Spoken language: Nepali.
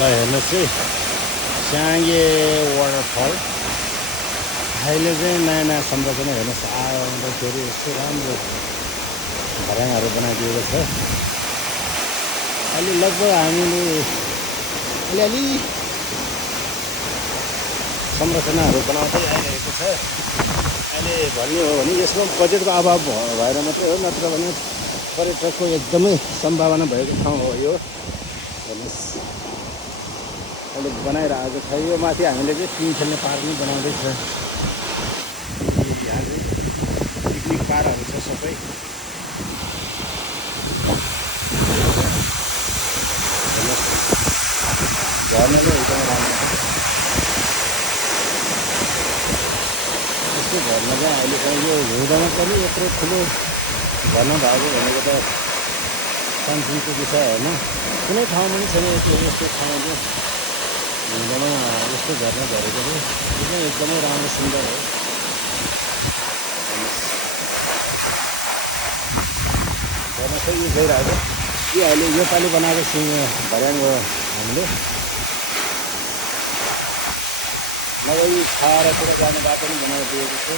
ल हेर्नुहोस् है स्याङ्गे वाटरफल अहिले चाहिँ नयाँ नयाँ संरचना हेर्नुहोस् आउँदाखेरि यस्तो राम्रो भर्याङहरू बनाइदिएको छ। अहिले लगभग हामीले अलिअलि संरचनाहरू बनाउँदै आइरहेको छ। अहिले भन्ने हो भने यसमा बजेटको अभाव भएर मात्रै हो, नत्र भने पर्यटकको एकदमै सम्भावना भएको ठाउँ हो यो। हेर्नुहोस् अहिले बनाइरहेको छ यो। माथि हामीले चाहिँ टिम खेल्ने पार्क पनि बनाउँदैछ। यहाँ चाहिँ पिकनिक पार्कहरू छ सबै। झर्ना चाहिँ एकदमै राम्रो छ। यस्तो झर्ना चाहिँ अहिले चाहिँ यो हिउँदमा पनि यत्रो ठुलो झर्ना भएको भनेको त सानसानो विषय होइन। कुनै ठाउँमा पनि छैन यस्तो ठाउँ चाहिँ हिउँदमा यस्तो झर्ना झरेको चाहिँ यो चाहिँ एकदमै राम्रो सुन्दर हो। झर्ना चाहिँ यो गइरहेको यो अहिले योपालि बनाएको भर्याङ हो हामीले। नभए यो छारातिर जाने बाटो पनि बनाइदिएको छु।